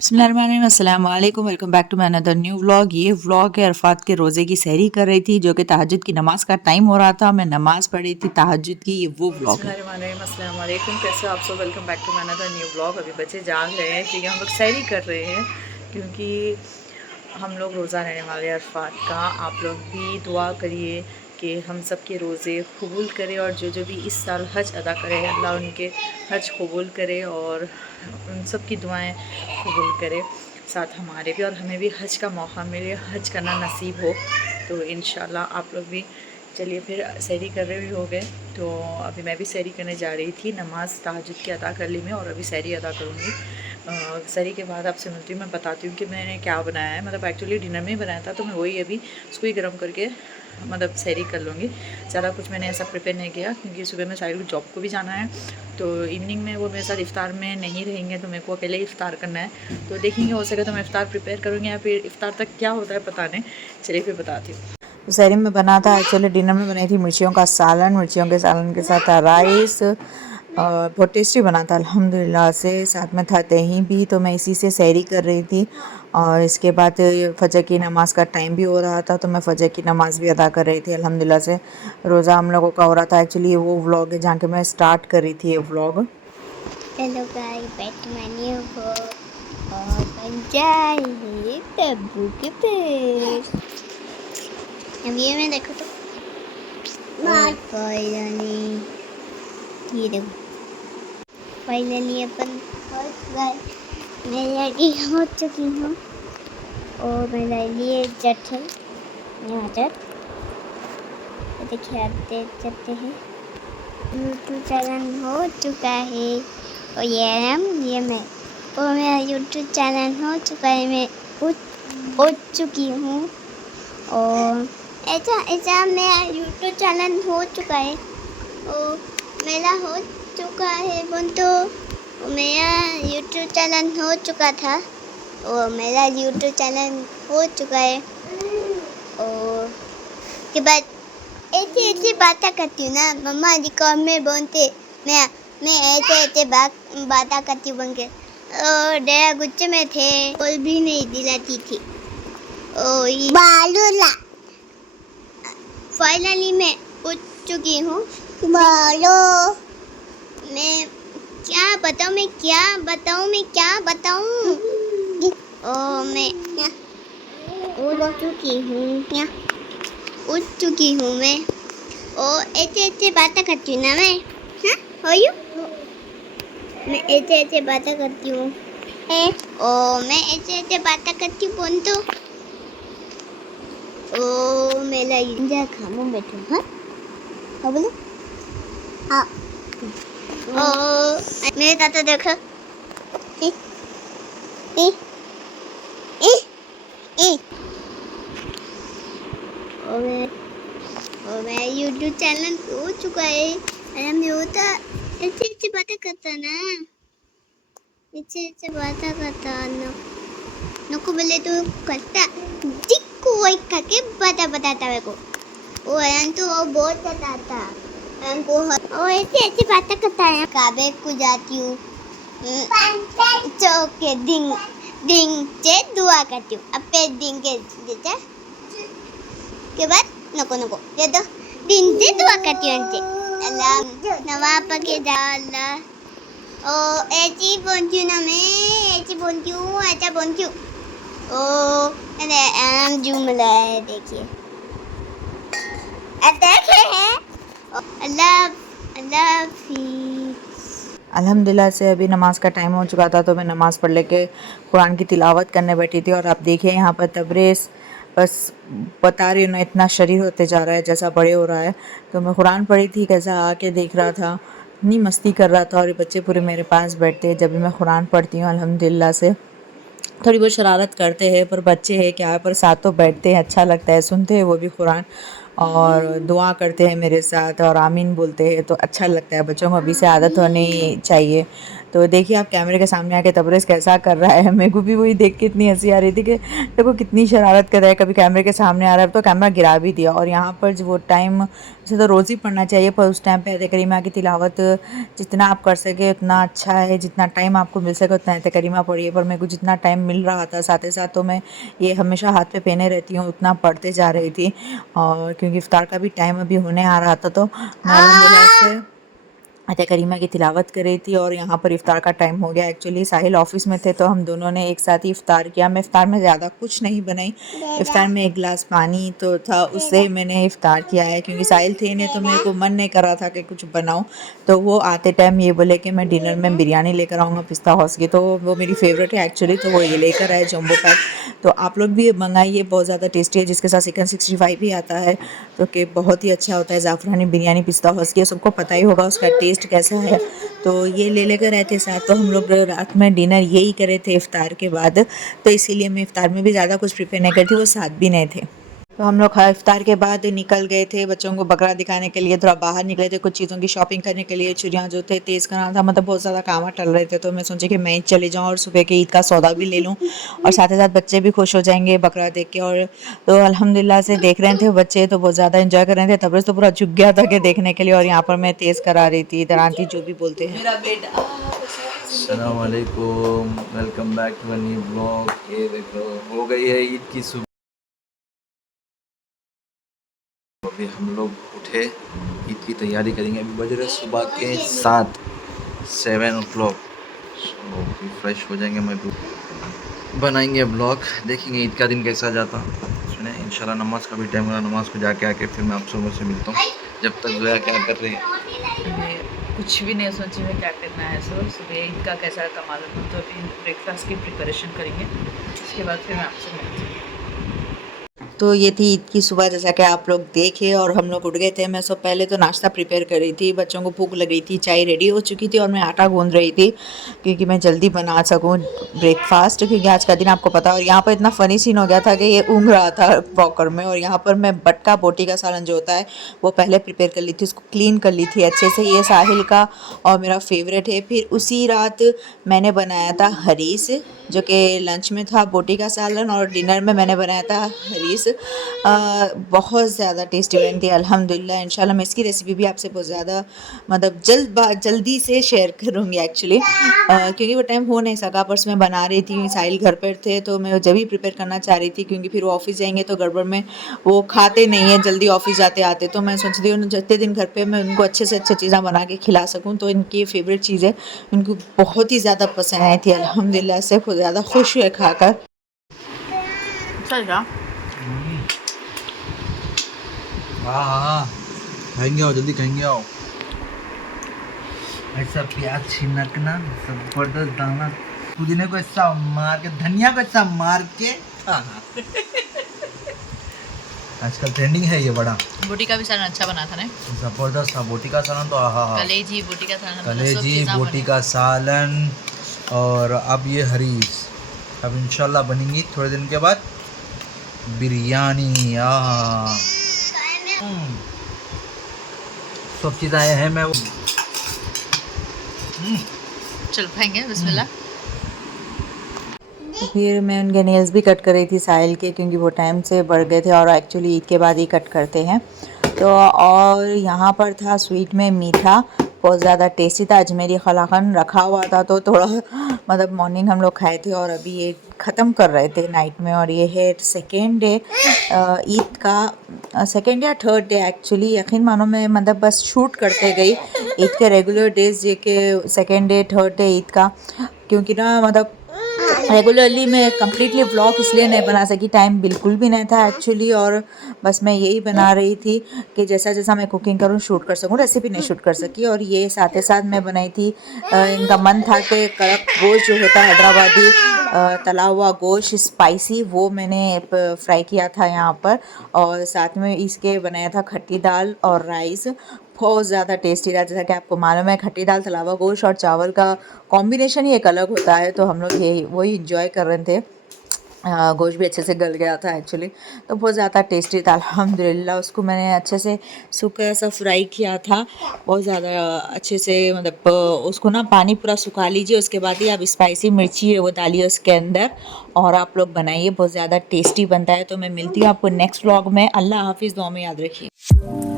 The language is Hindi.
बिस्मिल्लाहिर्रहमानिर्रहीम, अस्सलाम वालेकुम, welcome back to my another new vlog. ये व्लॉग है अरफात के रोज़े की सहरी कर रही थी, जो कि तहज्जुद की नमाज़ का टाइम हो रहा था। मैं नमाज़ पढ़ी थी तहज्जुद की, ये वो व्लॉग है। बिस्मिल्लाहिर्रहमानिर्रहीम, अस्सलाम वालेकुम, कैसे हो आप सब? Welcome back to my another new vlog. अभी बच्चे जाग रहे हैं क्योंकि हम लोग सहरी कर रहे हैं, क्योंकि हम लोग रोज़ा रहने वाले हैं अरफात का। आप लोग भी दुआ करिए कि हम सब के रोज़े कबूल करे, और जो भी इस साल हज अदा करे अल्लाह उनके हज कबूल करे और उन सब की दुआएं कबूल करे, साथ हमारे भी, और हमें भी हज का मौका मिले, हज करना नसीब हो। तो इंशाल्लाह आप लोग भी चलिए फिर सहरी कर रहे हो गए। तो अभी मैं भी सहरी करने जा रही थी, नमाज़ तहज्जुद की अदा कर ली मैं, और अभी सहरी अदा करूँगी। सहरी के बाद आपसे मिलती हूँ, मैं बताती हूँ कि मैंने क्या बनाया है। मतलब एक्चुअली डिनर में ही बनाया था, तो मैं वही अभी उसको ही गर्म करके मतलब सहरी कर लूँगी। ज़्यादा कुछ मैंने ऐसा प्रिपेयर नहीं किया, क्योंकि सुबह में साहिल को जॉब को भी जाना है, तो इवनिंग में वो मेरे साथ इफ़्तार में नहीं रहेंगे, तो मेरे को अकेले ही इफ़्तार करना है। तो देखेंगे, हो सके तो मैं इफ़्तार प्रिपेयर करूँगी, या फिर इफ़्तार तक क्या होता है पता नहीं। चलिए फिर बताती हूँ। तो सहरी में बना था, एक्चुअली डिनर में बनाई थी मिर्चियों का सालन, मिर्चियों के सालन के साथ राइस, बहुत टेस्टी बना था अल्हम्दुलिल्लाह से। साथ में था दही भी, तो मैं इसी से सहरी कर रही थी। और इसके बाद फजर की नमाज़ का टाइम भी हो रहा था, तो मैं फजर की नमाज़ भी अदा कर रही थी अल्हम्दुलिल्लाह से। रोज़ा हम लोगों का हो रहा था। एक्चुअली वो व्लॉग है जहाँ के मैं स्टार्ट कर रही थी ये व्लॉग। Hello guys, back to my new vlog. और बन जाए तब्बू के पेड़। अब ये मैं देखो तो फाइनली ये देखो, फाइनली अपन फर्स्ट गाय मैं रेडी हो चुकी हूँ। और मेरे लिए जटल मटर, देखिए आप देख सकते हैं यूट्यूब चैनल हो चुका है। और ये मैं, और मेरा यूट्यूब चैनल हो चुका है, मैं उठ चुकी हूँ। और ऐसा मेरा यूट्यूब चैनल हो चुका है, और मेरा हो चुका है तो मेरा यूट्यूब चैनल हो चुका था, और मेरा यूट्यूब चैनल हो चुका है। और के बाद ऐसे बातें करती हूँ ना, मम्मा जी कॉम में बोलते मैं ऐसे बातें करती हूँ बन के। और डेरा गुच्चे में थे, कोई भी नहीं दिलाती थी। ओ बालूला फाइनली मैं उठ चुकी हूँ। बालो मैं क्या बताऊँ ओ मैं उठ चुकी हूँ मैं। और ऐसे बातें करती हूँ ना मैं, हाँ हो यू मैं ऐसे बातें करती हूँ। ओ मैं ऐसे बातें करती हूँ बोल तो। ओ मेरा इंजा खामो बैठो, हाँ हाँ बोलो हाँ। ओ मेरे ताता देखो, ए ए ए ए और मैं यूट्यूब चैनल हो चुका है। अरे मैं होता ऐसे बातें करता ना, ऐसे बातें करता ना, नको बोले तो करता दिक्को वही करके बताता मेरे को। वो अयन तो वो बहुत बताता अयन को, और ऐसे बातें करता है। काबे को जाती हूँ, चौके दिन दिन से दुआ करती हूँ। अपने दिन के देता के बाद नको ये तो दिन से दुआ करती हूँ उनसे, अल्लाह नवाब पके अल्लाह। ओ ऐसी बोलती हूँ ना मैं, ऐसी बोलती हूँ, ऐसा बोलती हूँ। ओ अरे आम जुमला है, देखिए देखे हैं। अल्लाह अल्लाह अल्हम्दुलिल्लाह से अभी नमाज़ का टाइम हो चुका था, तो मैं नमाज़ पढ़ लेके कुरान की तिलावत करने बैठी थी। और आप देखिए यहाँ पर तबरेज़, बस बता रही हूँ ना, इतना शरीर होते जा रहा है जैसा बड़े हो रहा है। तो मैं कुरान पढ़ी थी, कैसा आके देख रहा था, इतनी मस्ती कर रहा था। और ये बच्चे पूरे मेरे पास बैठते हैं जब भी मैं कुरान पढ़ती हूँ अल्हम्दुलिल्लाह से। थोड़ी बहुत शरारत करते हैं, पर बच्चे हैं क्या है, पर साथ तो बैठते हैं, अच्छा लगता है, सुनते हैं वो भी कुरान, और दुआ करते हैं मेरे साथ, और आमीन बोलते हैं, तो अच्छा लगता है। बच्चों को अभी से आदत होनी चाहिए तो देखिए आप कैमरे के सामने आके तबरेज़ कैसा कर रहा है। मेरे को भी वही देख के इतनी हंसी आ रही थी कि देखो कितनी शरारत कर रहा है, कभी कैमरे के सामने आ रहा है तो कैमरा गिरा भी दिया। और यहाँ पर जो वो टाइम वैसे तो रोज़ ही पढ़ना चाहिए, पर उस टाइम पे आयत करीमा की तिलावत जितना आप कर सके उतना अच्छा है, जितना टाइम आपको मिल सके उतना आयत करीमा पढ़िए। पर मेरे को जितना टाइम मिल रहा था साथ ही साथ तो मैं ये हमेशा हाथ पे पहने रहती हूँ, उतना पढ़ते जा रही थी। और क्योंकि इफ्तार का भी टाइम अभी होने आ रहा था तो मैं अल्हम्दुलिल्लाह से आयत करीमा की तिलावत कर रही थी। और यहाँ पर इफ़्तार का टाइम हो गया। एक्चुअली साहिल ऑफ़िस में थे तो हम दोनों ने एक साथ ही इफ़्तार किया। मैं इफ़्तार में ज़्यादा कुछ नहीं बनाई, इफ़्तार में एक गिलास पानी तो था, उससे मैंने इफ़्तार किया है। क्योंकि साहिल थे नहीं तो मेरे को मन नहीं कर रहा था कि कुछ बनाऊँ। तो वो आते टाइम ये बोले कि मैं डिनर में बिरयानी लेकर आऊँगा पिस्ता हाउस की, तो वो मेरी फ़ेवरेट है एक्चुअली, तो वो ये लेकर आए जम्बो पैक। तो आप लोग भी मंगाइए, बहुत ज़्यादा टेस्टी है, जिसके साथ चिकन 65 भी आता है तो कि बहुत ही अच्छा होता है। ज़ाफ़रानी बिरयानी पिस्ता हाउस की सबको पता ही होगा उसका टेस्ट कैसा है। तो ये ले लेकर आए थे साथ। तो हम लोग रात में डिनर यही करे थे इफ़्तार के बाद, तो इसीलिए मैं इफ़्तार में भी ज़्यादा कुछ प्रिपेयर नहीं करती, वो साथ भी नहीं थे। तो हम लोग इफ़्तार के बाद निकल गए थे बच्चों को बकरा दिखाने के लिए, थोड़ा बाहर निकले थे कुछ चीज़ों की शॉपिंग करने के लिए। चुड़ियाँ जो थे तेज़ करना था, मतलब बहुत ज़्यादा काम टल रहे थे, तो मैं सोची कि मैं ही चले जाऊँ और सुबह के ईद का सौदा भी ले लूँ और साथ ही साथ बच्चे भी खुश हो जाएंगे बकरा देख के। और तो अल्हम्दुलिल्लाह से देख रहे थे बच्चे, तो बहुत ज़्यादा इंजॉय कर रहे थे। तबरेज़ तो पूरा झुक गया था कि देखने के लिए, और यहाँ पर मैं तेज़ करा रही थी, इधर आंटी जो भी बोलते हैं। अस्सलाम वालेकुम, welcome back to a new blog. ये देखो हो गई है ईद की सुबह। अभी हम लोग उठे, ईद की तैयारी करेंगे। अभी बज रहे सुबह के 7 o'clock। तो अभी फ्रेश हो जाएंगे, मैं बनाएंगे ब्लॉग, देखेंगे ईद का दिन कैसा जाता। सुने इंशाल्लाह नमाज का भी टाइम होगा, नमाज को जाके आके फिर मैं आप सबों से मिलता हूँ। जब तक जोया क्या कर रही है, कुछ भी नहीं सोची में क्या करना है। सो सुबह ईद का कैसा रहता मालूम, तो अभी ब्रेकफास्ट की प्रिपरेशन करेंगे, उसके बाद फिर मैं आपसे मिलती हूँ। तो ये थी ईद की सुबह, जैसा कि आप लोग देखे। और हम लोग उठ गए थे। मैं सब पहले तो नाश्ता प्रिपेयर कर रही थी, बच्चों को भूख लग रही थी, चाय रेडी हो चुकी थी और मैं आटा गूंद रही थी क्योंकि मैं जल्दी बना सकूं ब्रेकफास्ट, क्योंकि आज का दिन आपको पता है। और यहाँ पर इतना फ़नी सीन हो गया था कि ये ऊँघ रहा था वॉकर में, और यहाँ पर मैं बटका बोटी का सालन जो होता है वो पहले प्रिपेयर कर ली थी, उसको क्लीन कर ली थी अच्छे से। ये साहिल का और मेरा फेवरेट है। फिर उसी रात मैंने बनाया था हरीस, जो कि लंच में था बोटी का सालन, और डिनर में मैंने बनाया था हरीस। बहुत ज़्यादा टेस्टी बनी थी अल्हम्दुलिल्लाह। इंशाल्लाह मैं इसकी रेसिपी भी आपसे बहुत ज़्यादा मतलब जल्दी से शेयर करूँगी एक्चुअली, क्योंकि वो टाइम हो नहीं सका। पर मैं बना रही थी, साहिल घर पर थे, तो मैं जब ही प्रिपेयर करना चाह रही थी, क्योंकि फिर वो ऑफिस जाएंगे तो गड़बड़ में वो खाते नहीं है जल्दी ऑफिस जाते आते। तो मैं सोचती हूँ जितने दिन घर पे मैं उनको अच्छे से अच्छी चीज़ें बना के खिला सकूँ। तो इनकी फेवरेट चीज़ें उनको बहुत ही ज़्यादा पसंद आई थी अल्हम्दुलिल्लाह से, बहुत ज़्यादा खुश हुए खाकर। चल जा हाँ हाँ खाएंगे, आओ जल्दी खाएंगे, आओ। ऐसा प्याज छिनकना जबरदस्त दाना, पुदीने को ऐसा मार के, धनिया को ऐसा मार के आजकल ट्रेंडिंग है ये बड़ा। बोटी का भी सालन अच्छा बना था ना, जबरदस्त था बोटी का सालन तो। हाँ कलेजी बोटी का सालन, कलेजी बोटी का सालन। और अब ये हरीस, अब इंशाल्लाह बनेंगी थोड़े दिन के बाद बिरयानी। सब चीज़ आए हैं। मैं चल खाएंगे बिस्मिल्लाह। तो फिर मैं उनके नेल्स भी कट कर रही थी साहिल के, क्योंकि वो टाइम से बढ़ गए थे और एक्चुअली ईद के बाद ही कट करते हैं। तो और यहाँ पर था स्वीट में मीठा, बहुत ज़्यादा टेस्टी था। अजमेरी कलाकंद रखा हुआ था, तो थोड़ा मतलब मॉर्निंग हम लोग खाए थे और अभी ये ख़त्म कर रहे थे नाइट में। और ये है सेकेंड डे ईद का, सेकेंड या थर्ड डे एक्चुअली, यकीन मानो मैं मतलब बस शूट करते गई ईद के रेगुलर डेज, जे के second day third day Eid का, क्योंकि ना मतलब रेगुलरली मैं कम्प्लीटली व्लॉग इसलिए नहीं बना सकी, टाइम बिल्कुल भी नहीं था एक्चुअली। और बस मैं यही बना रही थी कि जैसा जैसा मैं कुकिंग करूँ शूट कर सकूँ, रेसिपी नहीं शूट कर सकी। और ये साथ ही साथ मैं बनाई थी, इनका मन था कि कड़क गोश्त जो होता है हैदराबादी तला हुआ गोश्त स्पाइसी, वो मैंने फ्राई किया था यहाँ पर। और साथ में इसके बनाया था खट्टी दाल और राइस, बहुत ज़्यादा टेस्टी था। जैसा कि आपको मालूम है खट्टी दाल तलावा गोश्त और चावल का कॉम्बिनेशन ही एक अलग होता है, तो हम लोग यही वही इंजॉय कर रहे थे। गोश्त भी अच्छे से गल गया था एक्चुअली, तो बहुत ज़्यादा टेस्टी था अल्हम्दुलिल्लाह। उसको मैंने अच्छे से सूखा सा फ्राई किया था, बहुत ज़्यादा अच्छे से, मतलब उसको ना पानी पूरा सुखा लीजिए, उसके बाद ही आप स्पाइसी मिर्ची है वो डालिए उसके अंदर और आप लोग बनाइए, बहुत ज़्यादा टेस्टी बनता है। तो मैं मिलती हूँ आपको नेक्स्ट व्लॉग में। अल्लाह हाफिज़, दुआ में याद रखिए।